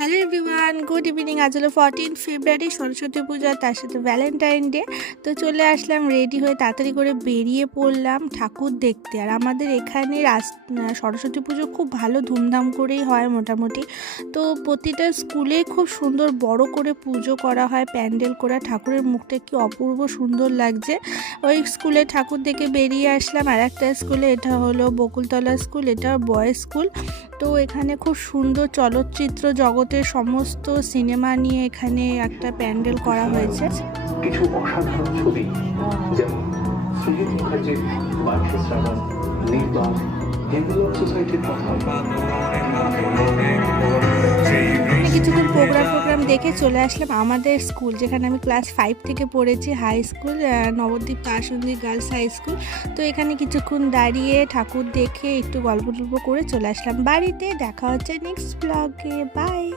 Hello everyone, good evening. আজ হলো 14 ফেব্রুয়ারি, সরস্বতী পূজা, তার সাথে ভ্যালেন্টাইন ডে। তো চলে আসলাম রেডি হয়ে, তাড়াতাড়ি করে বেরিয়ে পড়লাম ঠাকুর দেখতে। আর আমাদের এখানে সরস্বতী পুজো খুব ভালো ধুমধাম করেই হয় মোটামুটি। তো প্রতিটা স্কুলে খুব সুন্দর বড় করে পুজো করা হয়, প্যান্ডেল করা। ঠাকুরের মুখটা কি অপূর্ব সুন্দর লাগছে। ওই স্কুলে ঠাকুর দেখে বেরিয়ে আসলাম। আর একটা স্কুলে, এটা হলো বকুলতলা স্কুল, এটা বয়েজ স্কুল। তো এখানে খুব সুন্দর চলচ্চিত্র জগতের সমস্ত সিনেমা নিয়ে এখানে একটা প্যান্ডেল করা হয়েছে। কিছু অসাধারণ ছবি, যেমন সুজিত মুখার্জির বার্ষিক শ্রাবণ, নির্বাণ, হিন্দু সোসাইটির কথা। কিছুক্ষণ প্রোগ্রাম দেখে চলে আসলাম আমাদের স্কুল, যেখানে আমি ক্লাস 5 থেকে পড়েছি, high school, Nabadwip Tarasundari girls high school. তো এখানে কিছুক্ষণ দাঁড়িয়ে ঠাকুর দেখে একটু গল্প টল্প করে চলে আসলাম বাড়িতে। দেখা হচ্ছে নেক্সট ব্লগে, বাই।